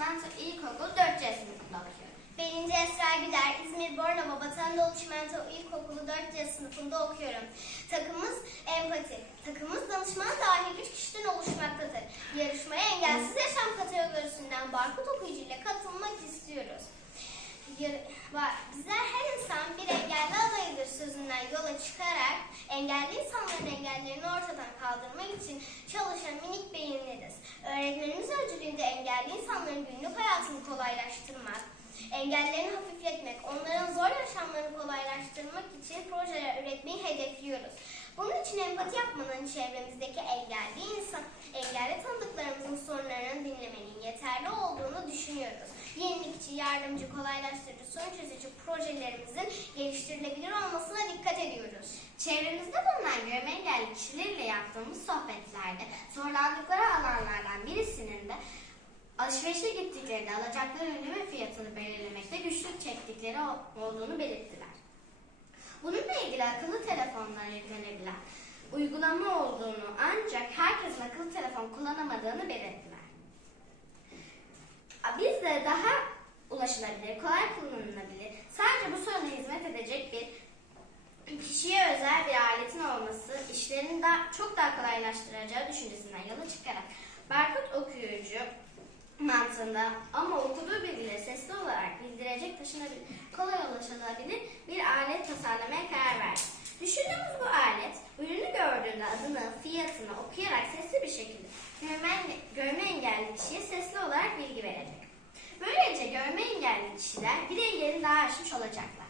Çimento İlkokulu 4C sınıfında okuyorum. Benim Esra Güler, İzmir Bornova Batanlıoğlu Çimento İlkokulu 4C sınıfında okuyorum. Takımımız empati. Takımımız danışman dahil 3 kişiden oluşmaktadır. Yarışmaya engelsiz yaşam kategorisinden barkod okuyucuyla katılmak istiyoruz. Bizler her insan bir engelli adayıdır sözünden yola çıkarak engelli insanların engellerini ortadan kaldırmak engelli insanların günlük hayatını kolaylaştırmak, engellerini hafifletmek, onların zor yaşamlarını kolaylaştırmak için projeler üretmeyi hedefliyoruz. Bunun için empati yapmanın çevremizdeki engelli insan, engelli tanıdıklarımızın sorunlarını dinlemenin yeterli olduğunu düşünüyoruz. Yenilikçi, yardımcı, kolaylaştırıcı, sorun çözücü projelerimizin geliştirilebilir olmasına dikkat ediyoruz. Çevremizde bulunan görme engelli kişilerle yaptığımız sohbetlerde zorlandıkları de alışverişe gittiklerinde alacakları ürünü ve fiyatını belirlemekte güçlük çektikleri olduğunu belirttiler. Bununla ilgili akıllı telefonlara yüklenebilen uygulama olduğunu ancak herkesin akıllı telefon kullanamadığını belirttiler. Biz de daha ulaşılabilir, kolay kullanılabilir, sadece bu soruna hizmet edecek bir kişiye özel bir aletin olması işlerini daha, çok daha kolaylaştıracağı düşüncesinden yola çıkarak barkod okuyucu mantığında ama okuduğu bilgileri sesli olarak bildirecek, taşınabilir, kolay ulaşılabilir bir alet tasarlamaya karar verdi. Düşündüğümüz bu alet, ürünü gördüğünde adını, fiyatını okuyarak sesli bir şekilde görme, görme engelli kişiye sesli olarak bilgi verecek. Böylece görme engelli kişiler bir engelini daha aşmış olacaklar.